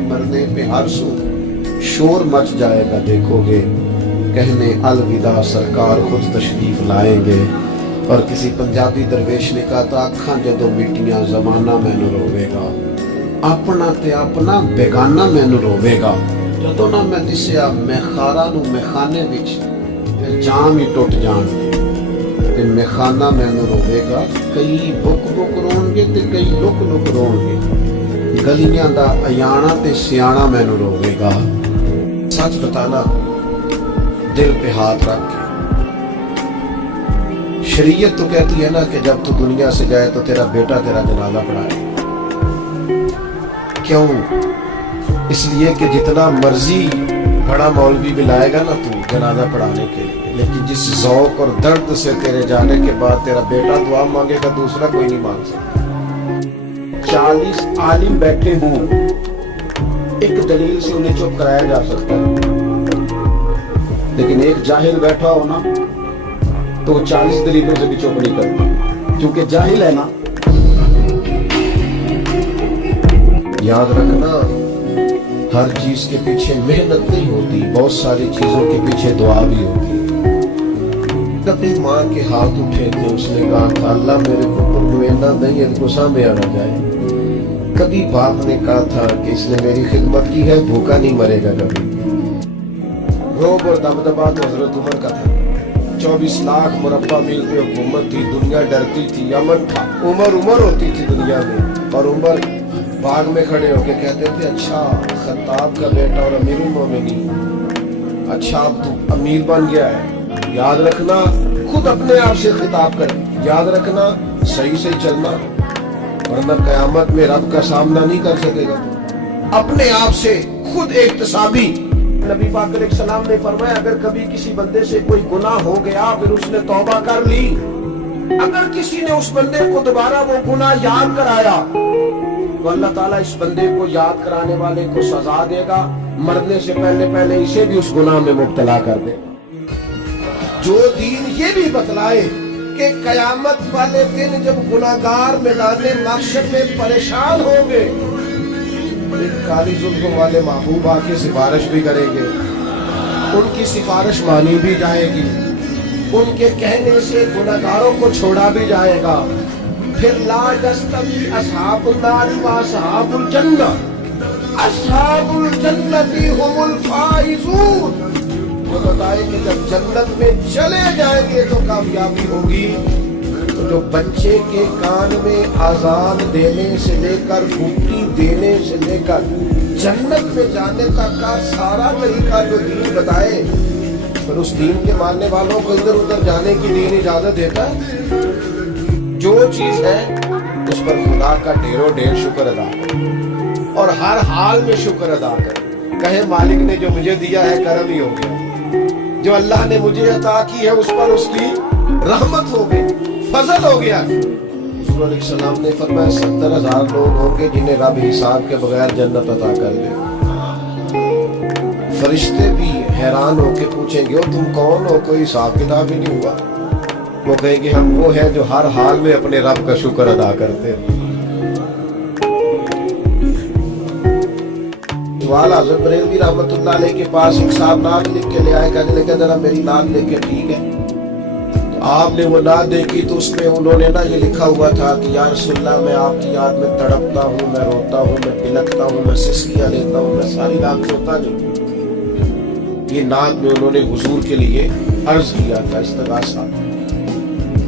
मरने पे हर सू शोर मच जाएगा देखोगे, कहने अलविदा सरकार खुद तशरीफ लाएंगे। और किसी पंजाबी दरवेश ने कहा था, अखा जदों मिट्टियां जमाना मैनू रोवेगा, अपना ते अपना बेगाना मैनू रोवेगा। जदों ना मैं दिसिया मैं खारा नू मैखाने विच, फिर जाम ही टुट जाणगे ते मैखाना मैनू रोवेगा। कई बुक बुक रोणगे ते कई लुक लुक रोणगे, गलियां दा अयाना ते सियाना मैनू रोवेगा। सच बताना दिल पे हाथ रख के। शरीयत तो कहती है ना कि जब तू दुनिया से जाए तो तेरा बेटा तेरा जनाजा पढ़ाए। क्यों? इसलिए कि जितना मर्जी बड़ा मौलवी भी लाएगा ना तू जनाजा पढ़ाने के लिए, लेकिन जिस ज़ौक़ और दर्द से तेरे जाने के बाद तेरा बेटा दुआ मांगेगा, दूसरा कोई नहीं मांग सकता। 40 आलिम बैठे हों, एक दलील से उन्हें चुप कराया जा सकता है, लेकिन एक जाहिल बैठा हो ना तो 40 दलीलों से भी चुप नहीं करता, क्योंकि जाहिल है ना। याद रखना, हर चीज के पीछे मेहनत नहीं होती, बहुत सारी चीजों के पीछे दुआ भी होती। कभी माँ के हाथ उठे थे, उसने कहा था अल्लाह मेरे पुत्र को इतना नहीं गुस्सा में आना जाए। कभी बाप ने कहा था कि इसने मेरी खिदमत की है, भूखा नहीं मरेगा कभी। रोब और दबदबा तो हजरत उमर का था। 24 लाख मुरब्बा मील की हुकूमत थी, दुनिया डरती थी, अमन था। उमर होती थी दुनिया में, और उमर बाग में खड़े होके कहते थे, अच्छा खत्ताब का बेटा और अमीरुल मोमिनीन, अच्छा अब तू अमीर बन गया है। याद रखना, खुद अपने आप से खिताब कर, याद रखना सही से चलना, वरना कयामत में रब का सामना नहीं कर सकेगा। अपने आप से खुद इक्तसाबी। नबी पाक अलैहिस्सलाम ने फरमाया, अगर कभी किसी बंदे से कोई गुनाह हो गया, फिर उसने तौबा कर ली, अगर किसी ने उस बंदे को दोबारा वो गुनाह याद कराया, तो अल्लाह ताला इस बंदे को याद कराने वाले को सजा देगा, मरने से पहले पहले इसे भी उस गुनाह में मुब्तला कर देगा। जो दीन ये भी बतलाए कि कयामत वाले दिन जब गुनाहगार मैदाने महशर में परेशान होंगे, काली जुल्फों वाले महबूब आके सिफारिश भी करेंगे, उनकी सिफारिश मानी भी जाएगी, उनके कहने से गुनाहगारों को छोड़ा भी जाएगा। फिर ला यस्तवी अस्हाबुन नार व अस्हाबुल जन्नह, अस्हाबुल जन्नति हुमुल फाइजून। वो बताए कि जब जन्नत में चले जाएंगे तो कामयाबी होगी। तो जो बच्चे के कान में आजान देने से लेकर फूटी देने से लेकर जन्नत में जाने तक का सारा तरीका जो दीन बताए, पर उस दीन के मानने वालों को इधर उधर जाने की दीन इजाजत देता है। जो चीज है उस पर खुदा का ढेरों ढेर शुक्र अदा करें, और हर हाल में शुक्र अदा करें। कहे मालिक ने जो मुझे दिया है करम ही हो गया, जो अल्लाह ने मुझे अता की है उस पर उसकी रहमत हो गई, फजल हो गया। हुज़ूर अलैहिस्सलाम ने फरमाया 70,000 लोग होंगे जिन्हें रब हिसाब के बगैर जन्नत अता कर दे। फरिश्ते भी हैरान होके पूछेंगे, ओ तुम कौन हो, कोई हिसाब किताब ही नहीं हुआ। वो कहेंगे हम वो हैं जो हर हाल में अपने रब का शुक्र अदा करते हैं। हज़रत बरेलवी रहमतुल्लाह अलैह के पास एक साहब नात लिख के ले आए, कहने लगे जरा मेरी नात लेके, ठीक है। तो आपने वो नात देखी तो उसमें उन्होंने ना ये लिखा हुआ था कि या रसूलल्लाह मैं आपकी याद में तड़पता हूँ, मैं रोता हूँ, मैं बिलखता हूँ, मैं सिसकियाँ लेता हूँ, मैं सारी रात सोता नहीं। ये नात में उन्होंने हुजूर के लिए अर्ज किया था, इस्तगासा।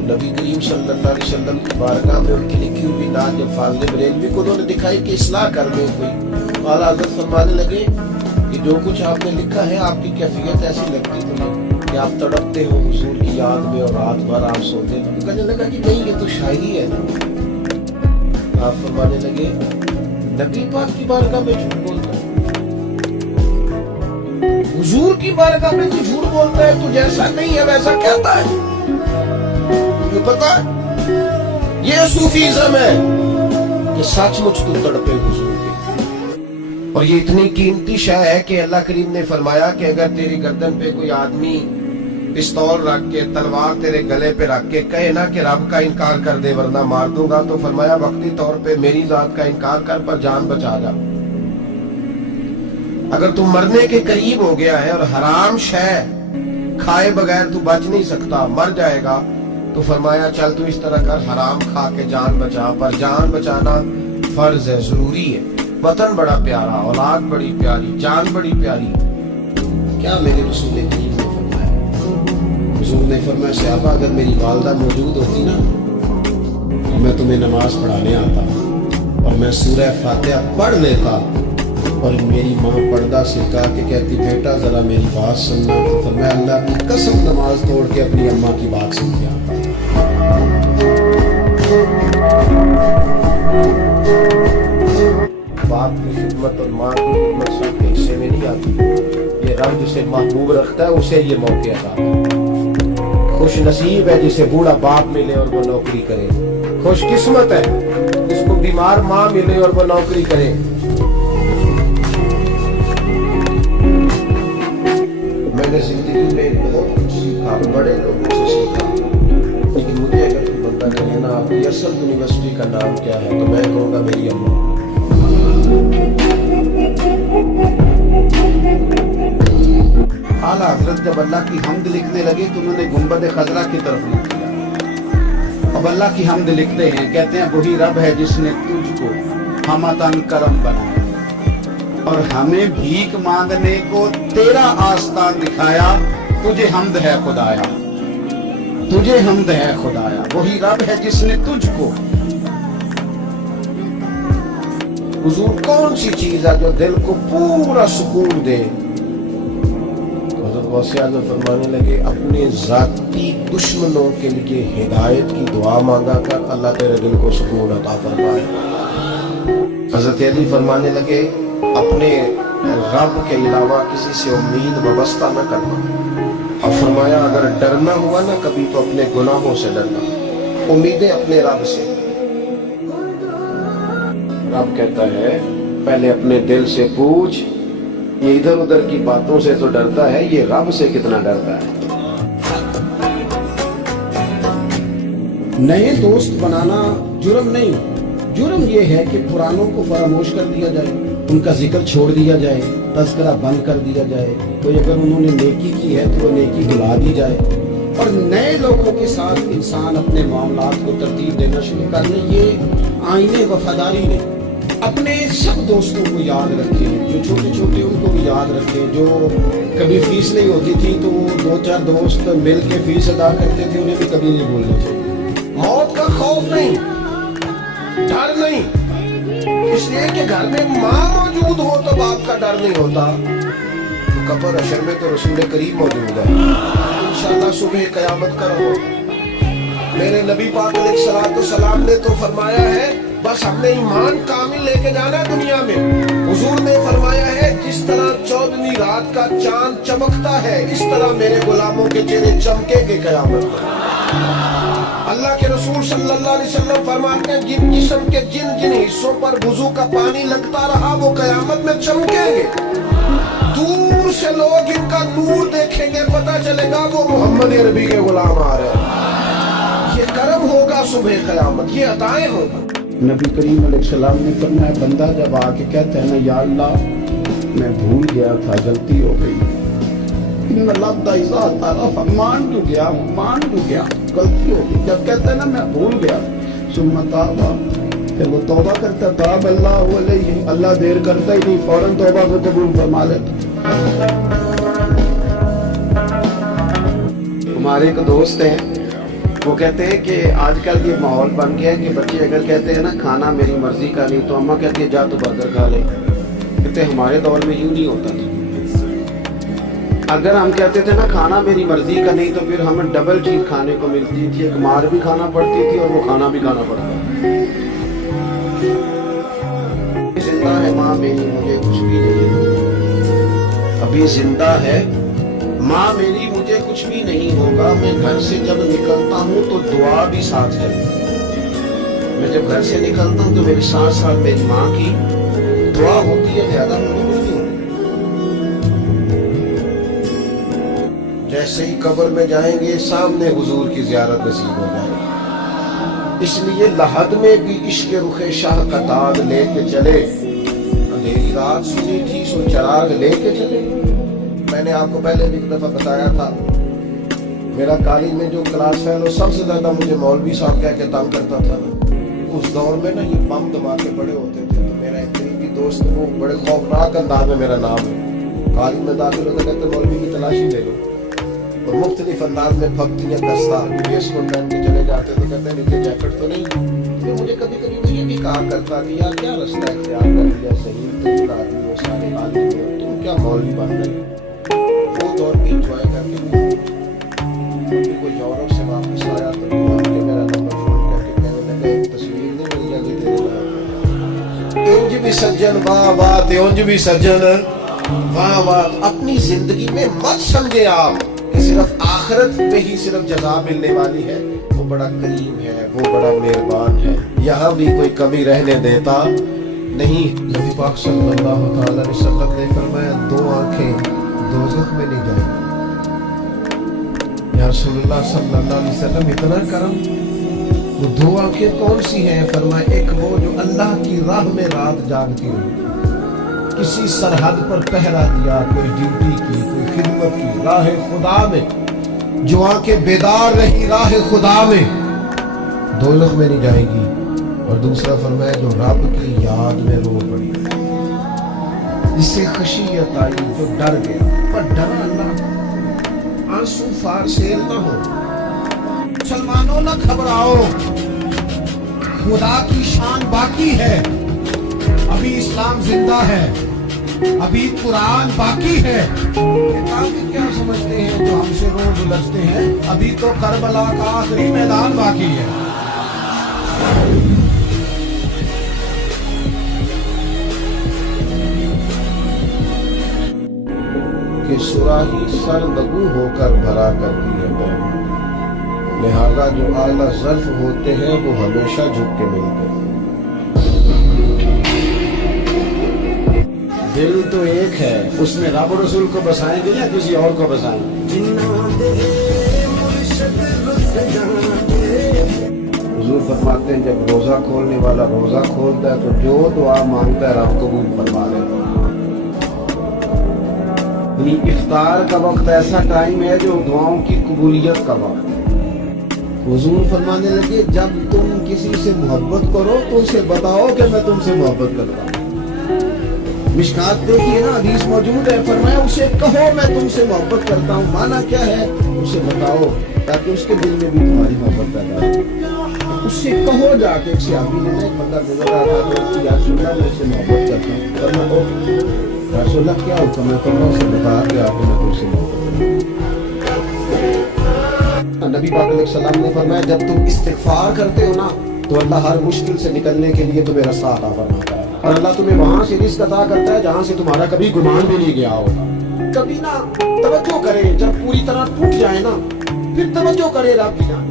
नबी करीम सल्लल्लाहु अलैहि वसल्लम की बारगाह में उनकी लिखी हुई नात जब फाज़िल बरेलवी को उन्होंने दिखाई कि इस्लाह कर दे कोई, आला हज़रत फरमाने लगे कि जो कुछ आपने लिखा है आपकी कैफियत ऐसी लगती तुम्हें कि आप तड़पते हो हुजूर की याद में और रात भर आप सोते हो। तो कहने लगा कि नहीं ये तो शायरी है ना। आप फरमाने लगे नबी पाक की बारगाह में झूठ बोलता है, हुजूर की बारगाह में तू झूठ बोलता है, तू जैसा नहीं है वैसा कहता है। पता ये सूफीज़्म है कि सचमुच तू तड़पे हुजूर के। और ये इतनी कीमती शय है कि अल्लाह करीम ने फरमाया कि अगर तेरी गर्दन पे कोई आदमी पिस्तौल रख के तलवार तेरे गले पे रख के कहे ना कि रब का इनकार कर दे वरना मार दूंगा, तो फरमाया वक्ती तौर पे मेरी जात का इनकार कर पर जान बचा जा। अगर तू मरने के करीब हो गया है और हराम शय खाए बगैर तू बच नहीं सकता, मर जाएगा, तो फरमाया चल तू इस तरह कर, हराम खा के जान बचा। पर जान बचाना फर्ज है, जरूरी है। वतन बड़ा प्यारा, औलाद बड़ी प्यारी, जान बड़ी प्यारी। क्या मेरे रसूल करीम ने फरमाया? हुजूर ने फरमाया सहाबा अगर मेरी वालदा मौजूद होती ना, मैं तुम्हें नमाज पढ़ाने आता और मैं सूरह फातिहा पढ़ लेता, और मेरी माँ पर्दा सिरका के कहती बेटा जरा मेरी बात सुनना, तो फरमाया अल्लाह की कसम नमाज तोड़ के अपनी अम्मा की बात सुन के आता। बाप की खिदमत और माँ की खिदमत सबके हिस्से में नहीं आती। ये रब जिसे महबूब रखता है उसे ये मौके आता है। खुश नसीब है जिसे बूढ़ा बाप मिले और वो नौकरी करे। खुश किस्मत है जिसको बीमार माँ मिले और वो नौकरी करे। मैंने जिंदगी में बहुत कुछ सीखा, बड़े लोगों से सीखा, लेकिन मुझे अगर कोई बंदा कहे ना आपकी असल यूनिवर्सिटी का नाम क्या है, तो मैं कहूँगा मेरी अम्मा। आला हजरत जब अल्लाह की हमद लिखने लगे तो उन्होंने गुंबद खजरा की तरफ लिख दिया। अब अल्लाह की हमद लिखते हैं, कहते हैं वही रब है जिसने तुझको हमतन करम बनाया और हमें भीख मांगने को तेरा आस्तान दिखाया। तुझे हमद है खुदाया, तुझे हमद है खुदाया। वही रब है जिसने तुझको। हुजूर कौन सी चीज है जो दिल को पूरा सुकून दे? हज़रत फरमाने लगे अपने जाती दुश्मनों के लिए हिदायत की दुआ मांगा कर, अल्लाह तेरे दिल को सुकून अता फरमाए। हज़रत अली फरमाने लगे अपने रब के अलावा किसी से उम्मीद वाबस्ता न करना, और फरमाया अगर डरना हुआ ना कभी तो अपने गुनाहों से डरना, उम्मीदें अपने रब से। रब कहता है पहले अपने दिल से पूछ, ये इधर उधर की बातों से तो डरता है, ये रब से कितना डरता है। नए दोस्त बनाना जुर्म नहीं, जुर्म ये है कि पुरानों को फरामोश कर दिया जाए, उनका जिक्र छोड़ दिया जाए, तज़किरा बंद कर दिया जाए। कोई अगर उन्होंने नेकी की है तो वो नेकी भुला दी जाए, और नए लोगों के साथ इंसान अपने मामलात को तरतीब देना शुरू कर ले। ये आईने वफादारी नहीं। अपने सब दोस्तों को याद रखें, जो छोटे छोटे उनको भी याद रखें। जो कभी फीस नहीं होती थी तो वो दो चार दोस्त मिल के फीस अदा करते थे, उन्हें भी कभी नहीं भूलना चाहिए। मौत का खौफ नहीं, डर नहीं, इसलिए कि घर में माँ मौजूद हो तो बाप का डर नहीं होता। तो कब्र हशर में तो रसूल करीम मौजूद है। इंशाअल्लाह सुबह कयामत करो। मेरे नबी पाक अलैहिस्सलाम ने तो फरमाया है बस अपने ईमान कामिल लेके जाना है दुनिया में। हुजूर ने फरमाया है जिस तरह 14वीं रात का चांद चमकता है, इस तरह मेरे गुलामों के चेहरे चमकेंगे कयामत में। अल्लाह के रसूल सल्लल्लाहु अलैहि वसल्लम फरमाते हैं जिन जिस्म के जिन जिन हिस्सों पर वुजू का पानी लगता रहा वो कयामत में चमकेंगे। दूर से लोग इनका नूर देखेंगे, पता चलेगा वो मोहम्मद अरबी के गुलाम आ रहे हैं। ये करम होगा सुबह कयामत, ये अताएं होगा। नबी करीम अलैहिस्सलाम ने फरमाया बंदा जब आके कहता है ना या अल्लाह मैं भूल गया था, गलती हो गई, मान तो गया, गलती हो गई। जब कहता है ना मैं भूल गया, सुम्मा तौबा, फिर वो तौबा करता, ताब अल्लाह अलैहि, अल्लाह देर करता ही नहीं, फौरन तौबा को कबूल फरमा लेता। हमारे एक दोस्त हैं, वो कहते हैं कि आजकल ये माहौल बन गया है कि बच्चे अगर कहते हैं ना खाना मेरी मर्जी का नहीं, तो अम्मा कहती है जा तू बर्गर खा ले। कहते हमारे दौर में यूं नहीं होता था। अगर हम कहते थे ना खाना मेरी मर्जी का नहीं, तो फिर हमें डबल चीज खाने को मिलती थी, एक मार भी खाना पड़ती थी और वो खाना भी खाना पड़ता था। जिंदा है माँ मेरी मुझे कुछ भी नहीं, अभी जिंदा है माँ मेरी मुझे कुछ भी नहीं होगा। मैं घर से जब निकलता हूँ तो दुआ भी साथ चलती है। मैं जब घर से निकलता हूँ तो मेरे साथ साथ मेरी माँ की दुआ होती है, ज्यादा मुझे कुछ नहीं होती। जैसे ही कब्र में जाएंगे सामने हुजूर की ज़ियारत नसीब हो जाएगी। इसलिए लहद में भी इश्क रुखे शाह का ताज लेके चले, अंधेरी बात सुनी थी सो चिराग लेके चले। मैंने आपको पहले भी एक दफा बताया था, मेरा कॉलेज में जो क्लास फेलो सबसे ज्यादा मुझे मौलवी साहब कह के तंग करता था ना, उस दौर में ना ये बम धमाके बड़े होते थे। तो मेरा एक करीबी दोस्त वो बड़े खौफनाक अंदाज में मेरा नाम है, कॉलेज में दाखिल होता कहते मौलवी की तलाशी ले लो, और मुख्तलिफ अंदाज में फब्तियाँ कसता बेसमेंट पहन के चले जाते। तो कहते नीचे जैकेट तो नहीं। तो मुझे कभी कभी वो ये भी कहा करता कि यार क्या रास्ता इख्तियार कर लिया, सही तुम आदमी हो, सारे आदमी हो, तुम क्या मौलवी बन गए। वो दौर भी इंजॉय करके फिर वो यूरोप से वापस आया तो के मेरा नंबर फोन करके कहने लगा एक तस्वीर नहीं मिल जाती तेरे। इंज भी सज्जन वाह वाह, त्योंज भी सज्जन वाह वाह। अपनी जिंदगी में मत समझे आप कि सिर्फ आखिरत में ही सिर्फ जजा मिलने वाली है। वो बड़ा करीम है, वो बड़ा मेहरबान है, यहाँ भी कोई कमी रहने देता नहीं। नबी पाक सल्लल्लाहु अलैहि वसल्लम ने फरमाया दो आंखें दोज़ख में नहीं जाएंगी। या रसूलुल्लाह सल्लल्लाहु अलैहि वसल्लम इतना करम, वो दो आंखें कौन सी हैं? फरमाया एक वो जो अल्लाह की राह में रात जागती हो, किसी सरहद पर पहरा दिया, कोई ड्यूटी की, कोई खिदमत की, राह खुदा में जो आंखें बेदार रही राह खुदा में, दोज़ख में नहीं जाएगी। और दूसरा फरमाया जो रब की याद में रो पड़ी, जिससे खशियत आई, जो डर गया, पर डर अल्लाह, आंसू फार सेल ना हो। मुसलमानों ना घबराओ, खुदा की शान बाकी है, अभी इस्लाम जिंदा है, अभी कुरान बाकी है। काफी क्या समझते हैं जो हमसे रोज उलझते हैं, अभी तो करबला का आखिरी मैदान बाकी है। कि सुराही सर नगू होकर भरा करती है बहन, लिहाजा जो आला ज़र्फ होते हैं वो हमेशा झुक के मिलते हैं। दिल तो एक है, उसमें रब रसूल को बसाएंगे या किसी और को बसाएंगे? हुजूर फरमाते हैं जब रोजा खोलने वाला रोजा खोलता है तो जो दुआ मांगता है रब कबूल फरमा लेता है। इफ्तार का वक्त ऐसा टाइम है जो दुआओं की कबूलियत का वक्त। हुजूर फरमाने लगे जब तुम किसी से मोहब्बत करो तो उसे बताओ कि मैं तुमसे मोहब्बत करता हूँ। मिशकात देखिए ना, हदीस मौजूद है, फरमाया उसे कहो मैं तुमसे मोहब्बत करता हूँ। माना क्या है? उसे बताओ ताकि उसके दिल में भी तुम्हारी मोहब्बत पैदा हो। उससे कहो जाके, एक सहाबी ने एक बंदा गुजर रहा था तो उसकी या रसूलल्लाह मैं उससे मोहब्बत करता हूँ। फरमाया या रसूलल्लाह क्या हुक्म है? फरमाया उसे बता के आके मैं तुमसे मोहब्बत करता हूँ। नबी पाक अलैहि सलाम ने फरमाया जब तुम इस्तिग़फ़ार करते हो ना तो अल्लाह हर मुश्किल से निकलने के लिए तुम्हें रास्ता अता फरमाता है, और अल्लाह तुम्हें वहां से रिज़्क़ अता करता है जहां से तुम्हारा कभी गुमान भी नहीं गया होगा। कभी ना तवज्जो करे, जब पूरी तरह टूट जाए ना फिर तवज्जो करे रब की जान।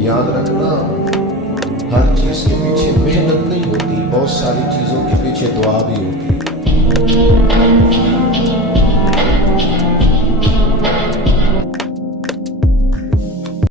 याद रखना हर चीज के पीछे मेहनत नहीं होती, बहुत सारी चीजों के पीछे दुआ भी होती है।